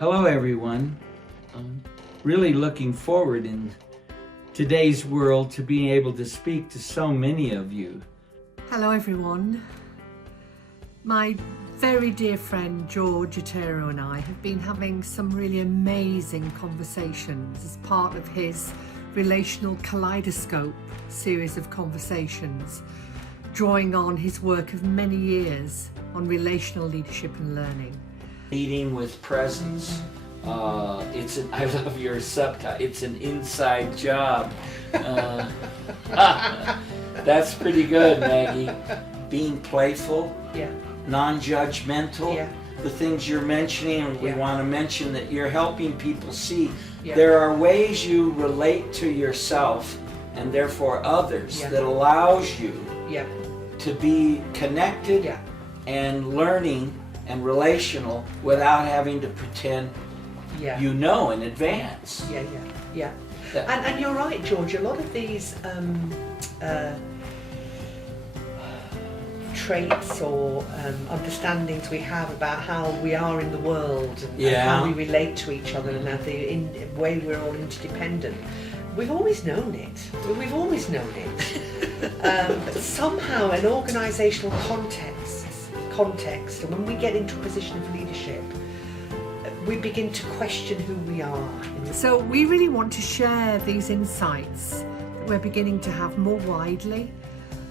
Hello everyone. I'm really looking forward in today's world to being able to speak to so many of you. Hello everyone. My very dear friend George Otero and I have been having some really amazing conversations as part of his Relational Kaleidoscope series of conversations, drawing on his work of many years on relational leadership and learning. Leading with presence. I love your subtitle. It's an inside job. That's pretty good, Maggie. Being playful, non-judgmental. The things you're mentioning, we want to mention that you're helping people see there are ways you relate to yourself and therefore others that allows you to be connected and learning and relational without having to pretend you know in advance. And you're right, George, a lot of these traits or understandings we have about how we are in the world and how we relate to each other and the way we're all interdependent, we've always known it. Somehow an organisational context, and when we get into a position of leadership, we begin to question who we are. So we really want to share these insights that we're beginning to have more widely,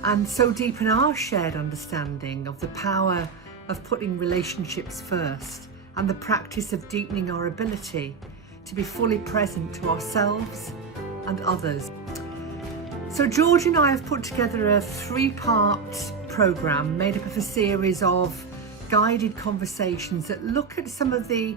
and so deepen our shared understanding of the power of putting relationships first and the practice of deepening our ability to be fully present to ourselves and others. So George and I have put together a 3-part programme made up of a series of guided conversations that look at some of the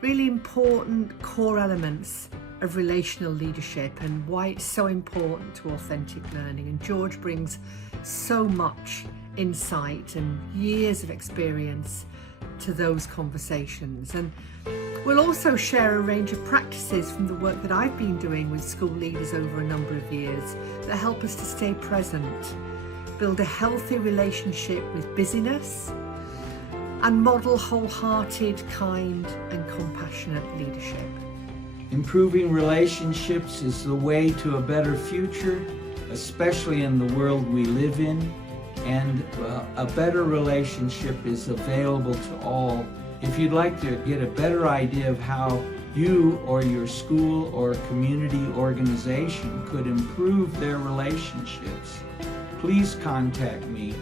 really important core elements of relational leadership and why it's so important to authentic learning. And George brings so much insight and years of experience to those conversations. And we'll also share a range of practices from the work that I've been doing with school leaders over a number of years that help us to stay present, build a healthy relationship with busyness, and model wholehearted, kind and compassionate leadership. Improving relationships is the way to a better future, especially in the world we live in, and a better relationship is available to all. If you'd like to get a better idea of how you or your school or community organization could improve their relationships, please contact me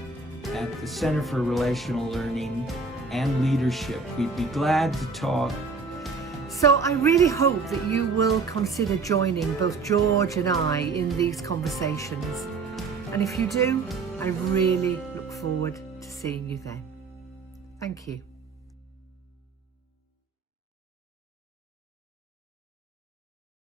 at the Center for Relational Learning and Leadership. We'd be glad to talk. So I really hope that you will consider joining both George and I in these conversations. And if you do, I really look forward to seeing you then. Thank you.